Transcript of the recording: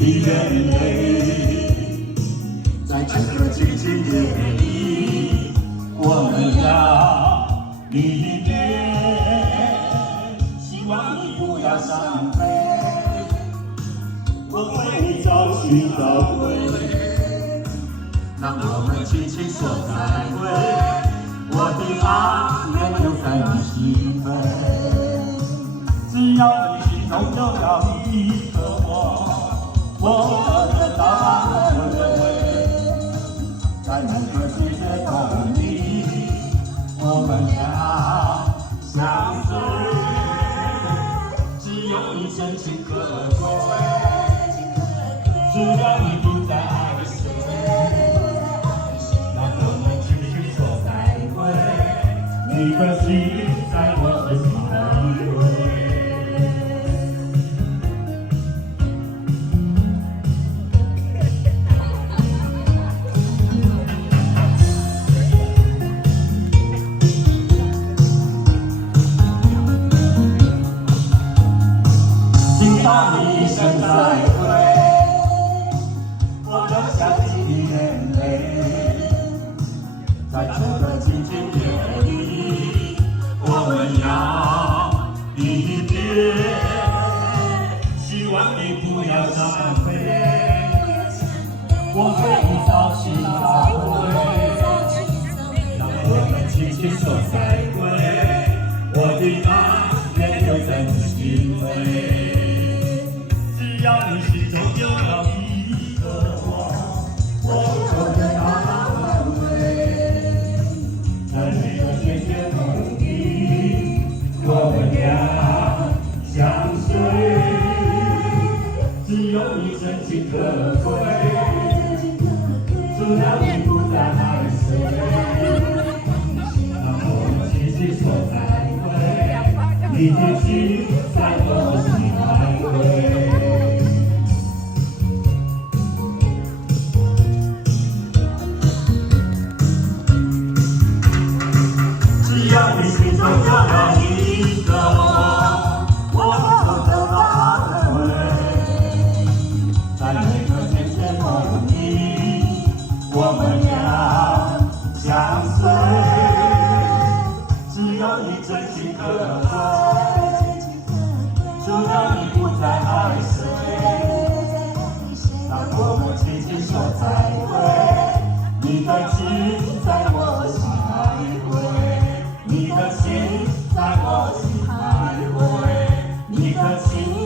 的眼泪，在这个寂静夜里，我们要离别。希望你不要伤悲，我为你找寻找归，让我们轻轻说再会。我的爱远留在你心扉，只要你心中有了一个我的答案在每个季节等你，我们要相随，只有你真情可贵，只要你不再爱谁，让我们继续说再会，你的心在我的心里。到你一声再会，我留下你的眼泪，在这个寂静夜里，我们要离别。希望你不要伤悲，我为你找寻找归，让我们轻轻说再会，我的爱远留在你心扉。只要你心中有了一个我就能安慰。在每个渐渐梦里，我们俩相随。只有你真情可贵，只要你不再爱谁，让我们轻轻说再会。你的心在我心来回。只要你心中有了一个我就得到安慰。在每个渐渐梦里，我们要相随。只有你真情可贵，只要你不再爱谁，让我们轻轻说再会。你的情在我心来回。你的心在我心徘徊，你的情。